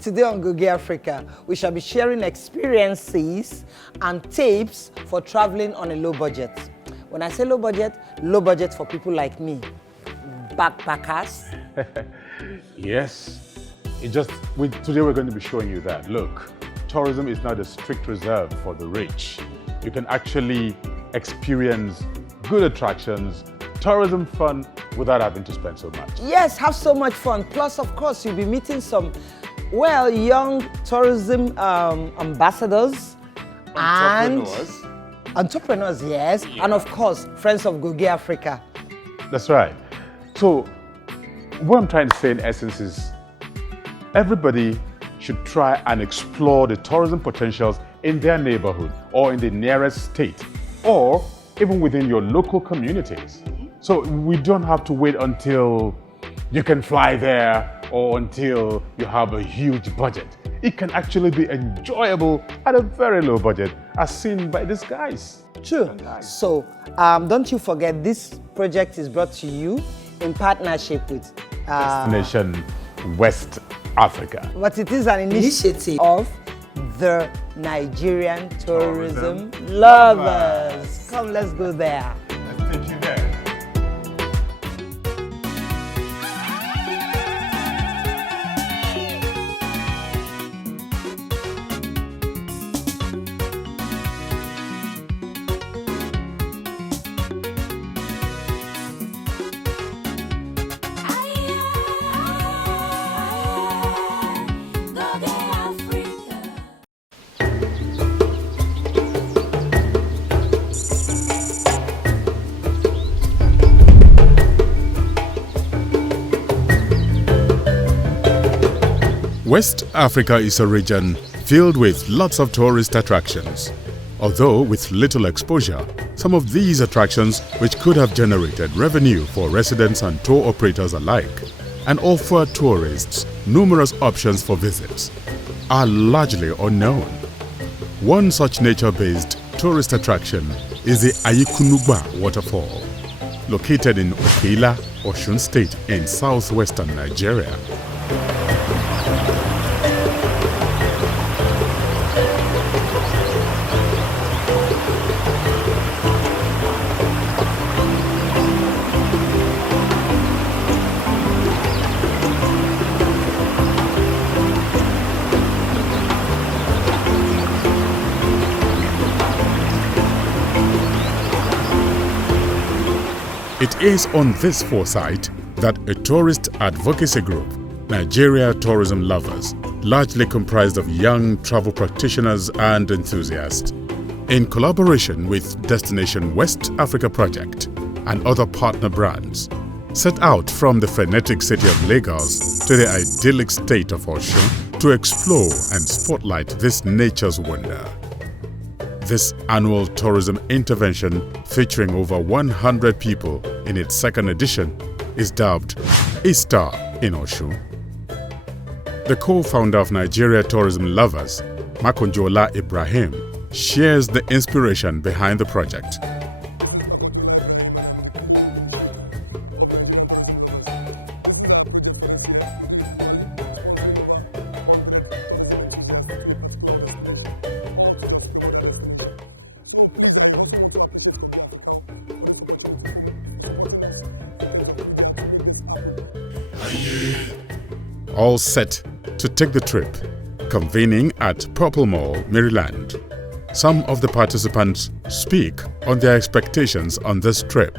Today on Goge Africa, we shall be sharing experiences and tips for traveling on a low budget. When I say low budget for people like me, backpackers. Yes, today we're going to be showing you that. Look, tourism is not a strict reserve for the rich. You can actually experience good attractions, tourism fun without having to spend so much. Yes, have so much fun. Plus, of course, you'll be meeting some, young tourism ambassadors and entrepreneurs, yes, yeah. And of course, friends of Goge Africa. That's right. So, what I'm trying to say in essence is everybody should try and explore the tourism potentials in their neighborhood or in the nearest state or even within your local communities. So we don't have to wait until you can fly there or until you have a huge budget. It can actually be enjoyable at a very low budget, as seen by these guys. True. So don't you forget, this project is brought to you in partnership with Destination West Africa. But it is an initiative of the Nigerian tourism lovers. Come, let's go there. Let's take you there. West Africa is a region filled with lots of tourist attractions. Although with little exposure, some of these attractions, which could have generated revenue for residents and tour operators alike, and offer tourists numerous options for visits, are largely unknown. One such nature-based tourist attraction is the Ayikunugba waterfall, located in Oke-Ila, Osun State in southwestern Nigeria. It is on this foresight that a tourist advocacy group, Nigeria Tourism Lovers, largely comprised of young travel practitioners and enthusiasts, in collaboration with Destination West Africa Project and other partner brands, set out from the frenetic city of Lagos to the idyllic state of Osun to explore and spotlight this nature's wonder. This annual tourism intervention, featuring over 100 people in its second edition, is dubbed A Star in Osun. The co-founder of Nigeria Tourism Lovers, Makonjola Ibrahim, shares the inspiration behind the project. All set to take the trip, convening at Purple Mall, Maryland. Some of the participants speak on their expectations on this trip.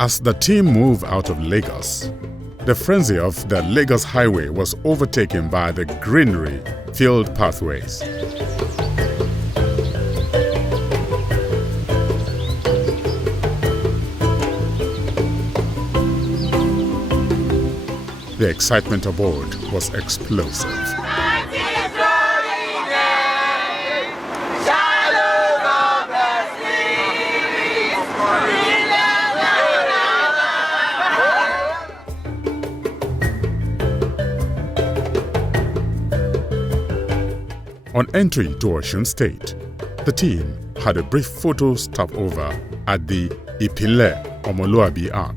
As the team moved out of Lagos, the frenzy of the Lagos highway was overtaken by the greenery-filled pathways. The excitement aboard was explosive. On entry to Osun State, the team had a brief photo stopover at the Ipinle Omoluabi Arc.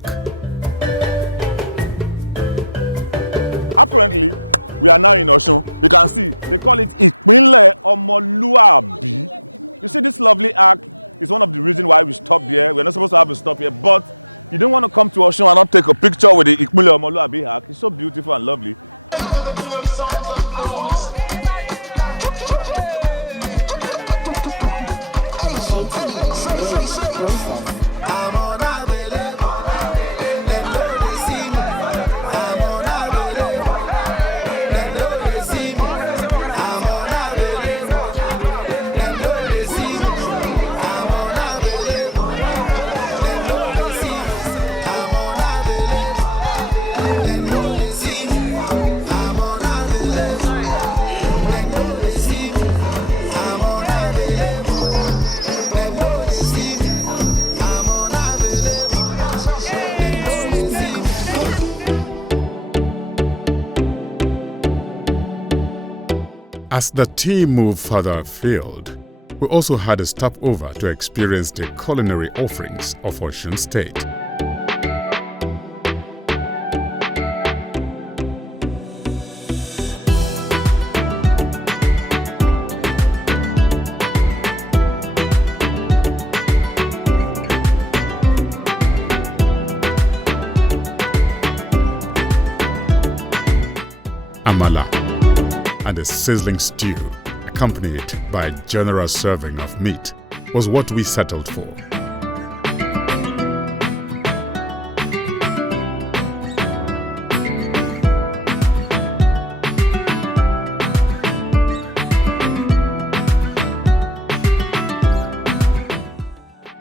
As the team moved further afield, we also had a stopover to experience the culinary offerings of Osun State. Amala and a sizzling stew, accompanied by a generous serving of meat, was what we settled for.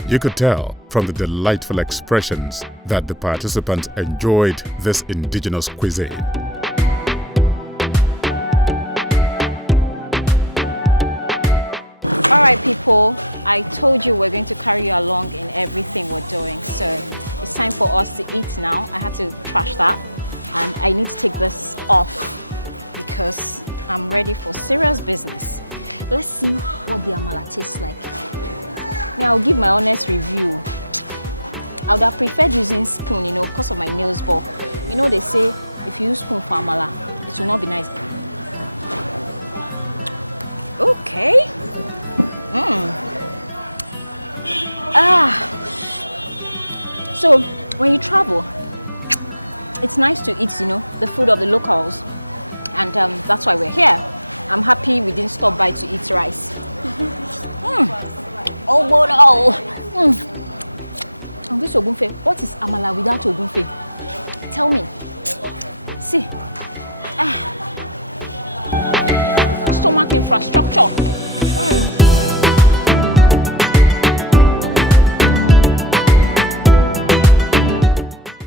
You could tell from the delightful expressions that the participants enjoyed this indigenous cuisine.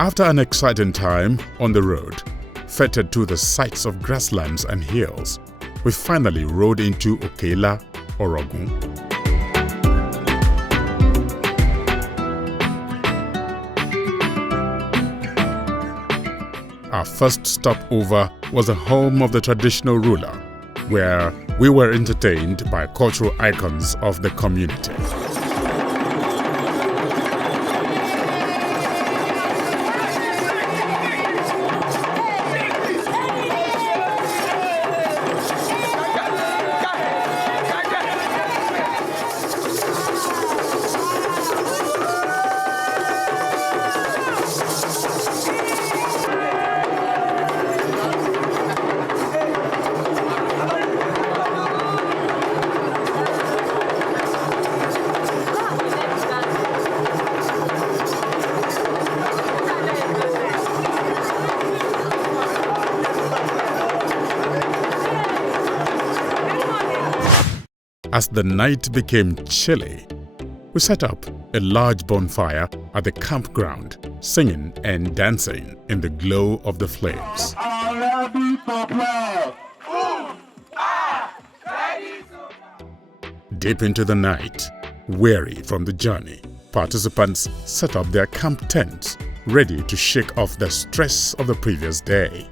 After an exciting time on the road, fettered to the sights of grasslands and hills, we finally rode into Oke-Ila, Orogun. Our first stopover was the home of the traditional ruler, where we were entertained by cultural icons of the community. As the night became chilly, we set up a large bonfire at the campground, singing and dancing in the glow of the flames. Deep into the night, weary from the journey, participants set up their camp tents, ready to shake off the stress of the previous day.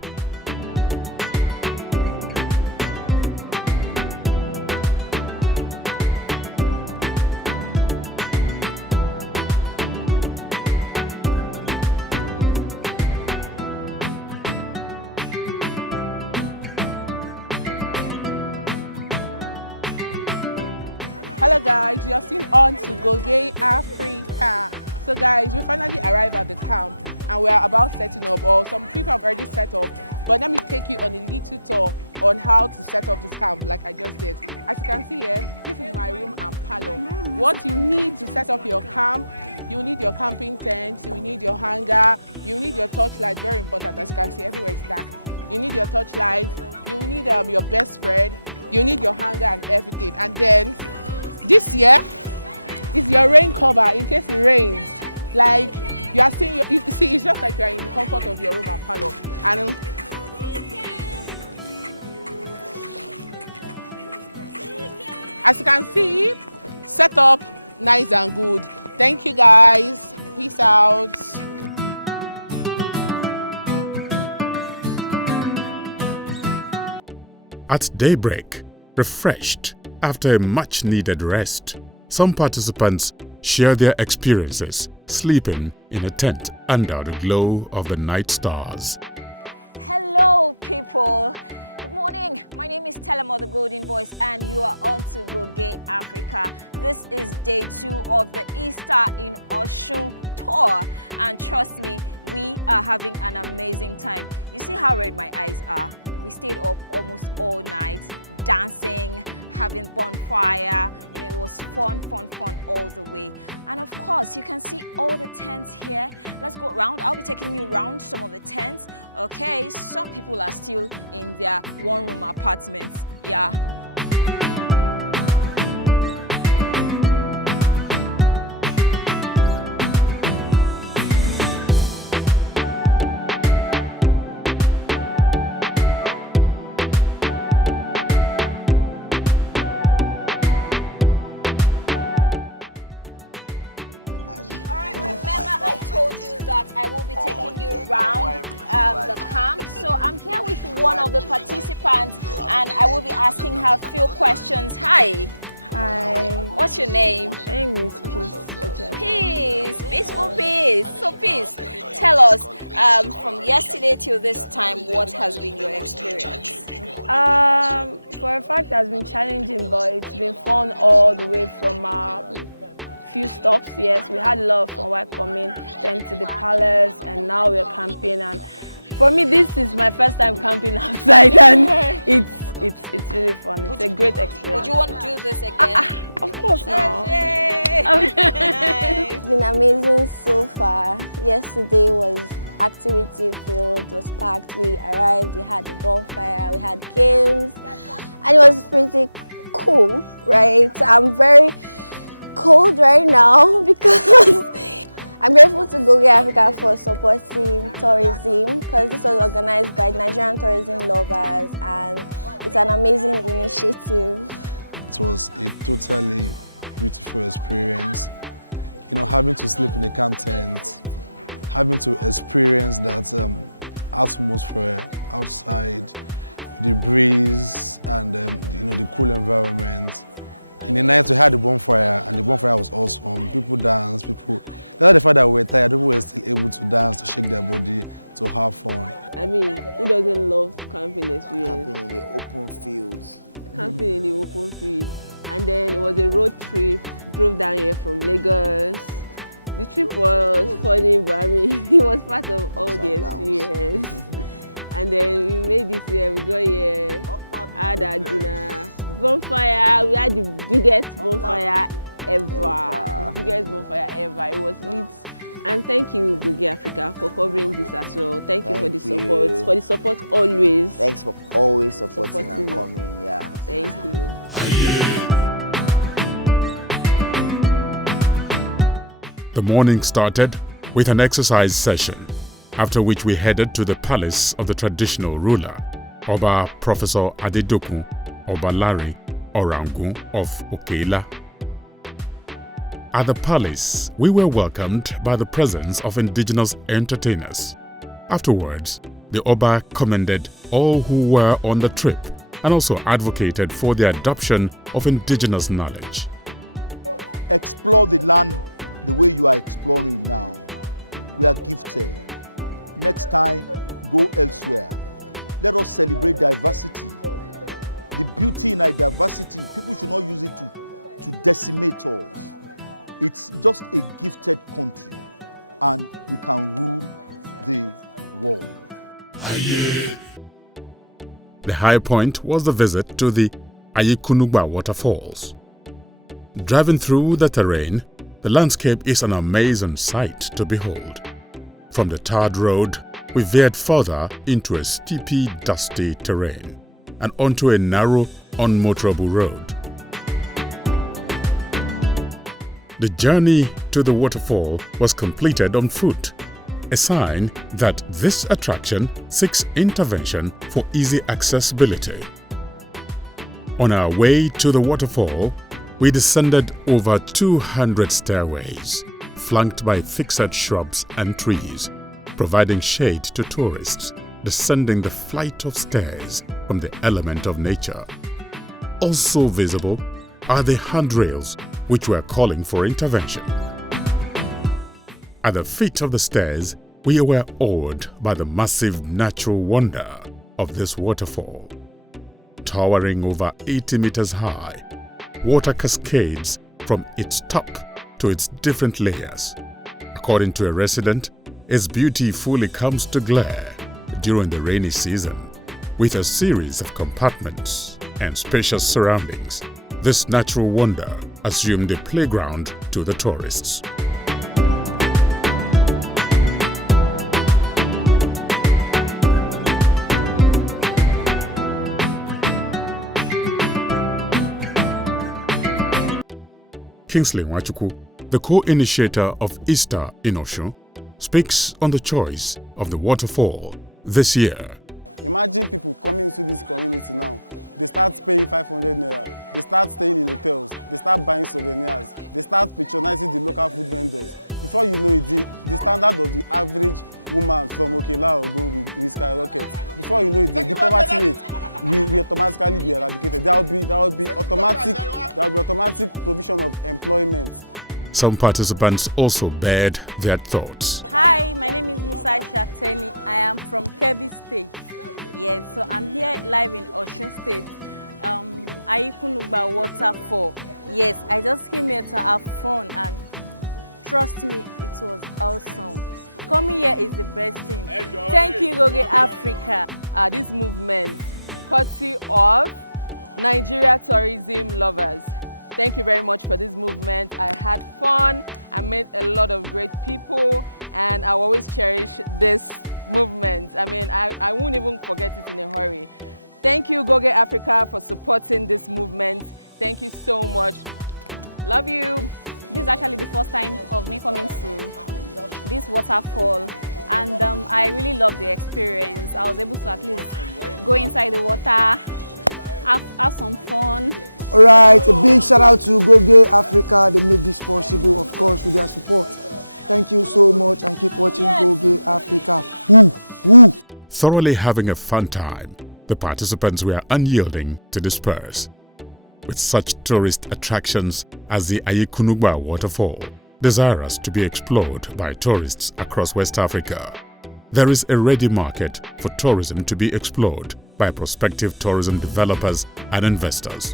At daybreak, refreshed after a much-needed rest, some participants share their experiences sleeping in a tent under the glow of the night stars. The morning started with an exercise session, after which we headed to the palace of the traditional ruler, Oba Professor Adedokun Obalari Orangun of Oke-Ila. At the palace, we were welcomed by the presence of indigenous entertainers. Afterwards, the Oba commended all who were on the trip and also advocated for the adoption of indigenous knowledge. The high point was the visit to the Ayikunugba waterfalls. Driving through the terrain, the landscape is an amazing sight to behold. From the tarred road, we veered further into a steepy, dusty terrain and onto a narrow, unmotorable road. The journey to the waterfall was completed on foot, a sign that this attraction seeks intervention for easy accessibility. On our way to the waterfall, we descended over 200 stairways, flanked by thick-set shrubs and trees, providing shade to tourists descending the flight of stairs from the element of nature. Also visible are the handrails, which were calling for intervention. At the feet of the stairs, we were awed by the massive natural wonder of this waterfall. Towering over 80 meters high, water cascades from its top to its different layers. According to a resident, its beauty fully comes to glare during the rainy season. With a series of compartments and spacious surroundings, this natural wonder assumed a playground to the tourists. Kingsley Nwachukwu, the co-initiator of Easter in Osun, speaks on the choice of the waterfall this year. Some participants also bared their thoughts. Thoroughly having a fun time, the participants were unyielding to disperse. With such tourist attractions as the Ayikunugba waterfall, desirous to be explored by tourists across West Africa, there is a ready market for tourism to be explored by prospective tourism developers and investors.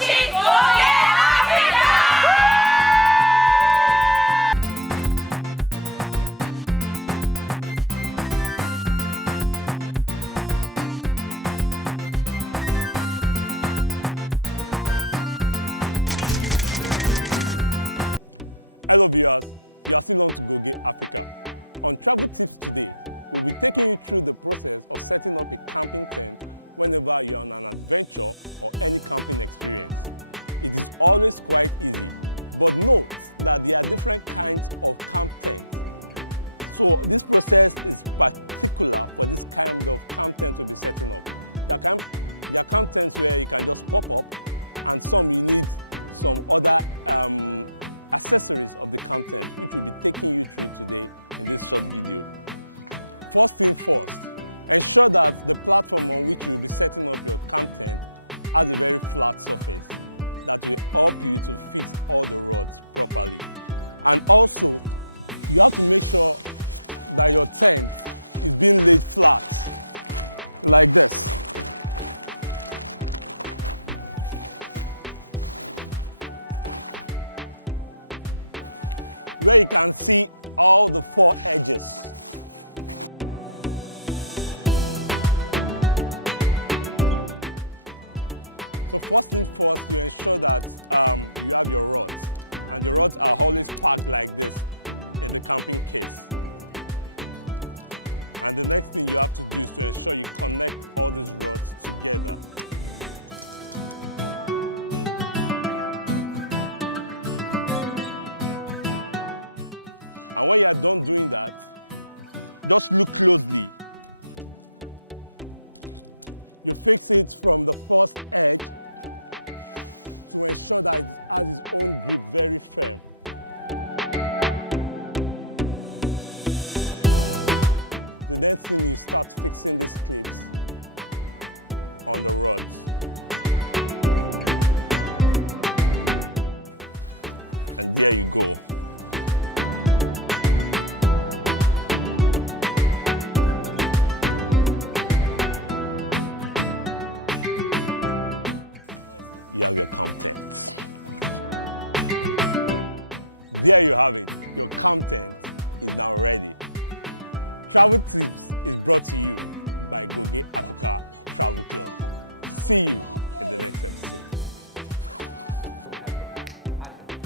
Watching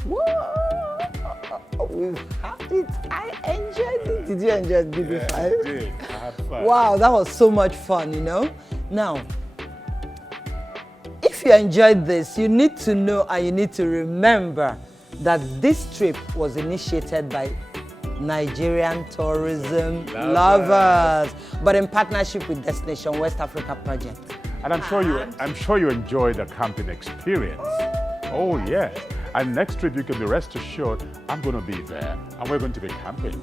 Whoa, we've had it. I enjoyed it. Did you enjoy it, BB5? I did. I had fun. Wow, that was so much fun, you know? Now, if you enjoyed this, you need to know and you need to remember that this trip was initiated by Nigerian tourism lovers, but in partnership with Destination West Africa Project. And I'm sure you enjoyed the camping experience. Oh yes. And next trip you can be rest assured I'm going to be there and we're going to be camping.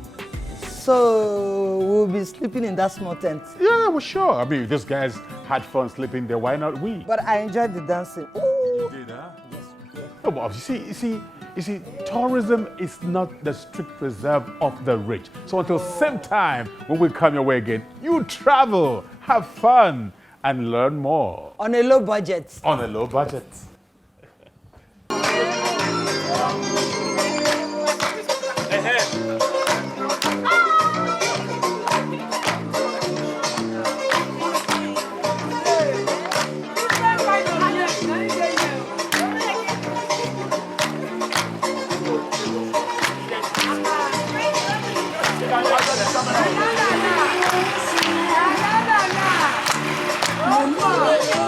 So we'll be sleeping in that small tent. Yeah, well sure. I mean, these guys had fun sleeping there. Why not we? But I enjoyed the dancing. Ooh. You did, huh? Yes, we did. Oh, but you see, tourism is not the strict preserve of the rich. So until same time when we come your way again, you travel, have fun, and learn more. On a low budget. On a low budget. Mama.